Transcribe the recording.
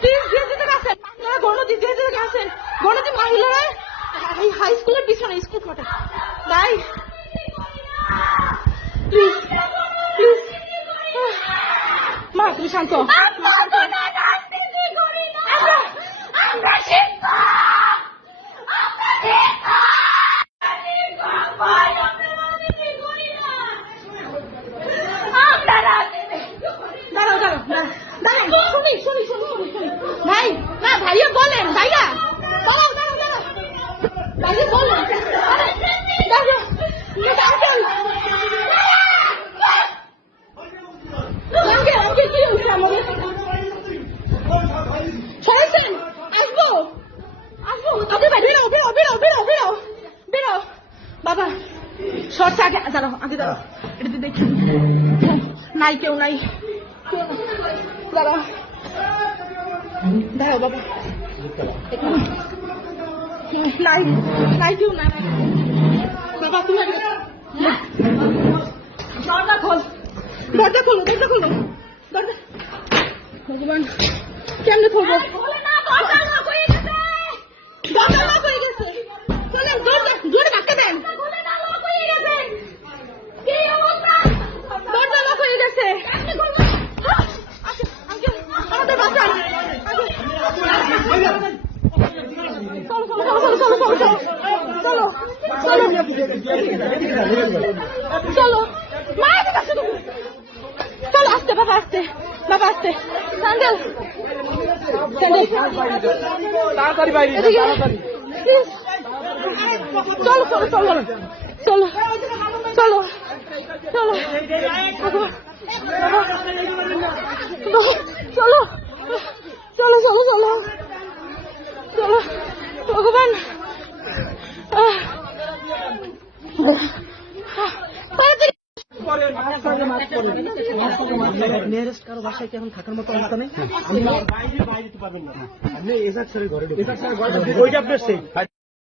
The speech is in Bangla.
প্লিজ দিয়ে দিতে গেছেন মহিলারা, গণতি দিয়ে দিতে গেছেন, গণতি মহিলারা এই হাই স্কুলের পিছনে স্কুল কোয়ার্টার। ভাই প্লিজ প্লিজ, মা তুমি শান্ত। ভাই না ভাইয়া বলেন, ভাইয়া ভাইয়া বলেন সরেছেন, আসবো আসবো, আপনি বেরো বেরো বেরো বেরো বেরো বেরো। বাবা শর্ট আগে দাঁড়াও, আগে দাঁড়াও, এটাতে দেখি নাই, কেউ নাই, দাঁড়াও দাঁড়াও বাবা, নাই নাই কেউ নাই বাবা, তুমি দরজা খোল, দরজা খোলো, দরজা খোলো, দরজা। ভগবান কেমনে খুলবো, দরজা লক হয়ে গেছে, দরজা লক হয়ে গেছে, চলেন দরজা জোরে ধাক্কা দেন, দরজা লক হয়ে গেছে, আমাদের বাঁচান, চলো চলো মায়ের কাছে, চলো আসতে বাবা, আসতে বাবা, আসতে স্যান্ডেল তাড়াতাড়ি বাইরে প্লিজ, চলো চলো চলো চলো চলো চলো চলো চলো চলো চলো চলো, ভগবান নিয়ারেস্ট কারো বাসায় কি এখন থাকার মতো অবস্থা নেই? আপনি বাইরে যেতে পারবেন না, আপনি এজাক স্যারের ঘরে, ওইটা আপনার সেই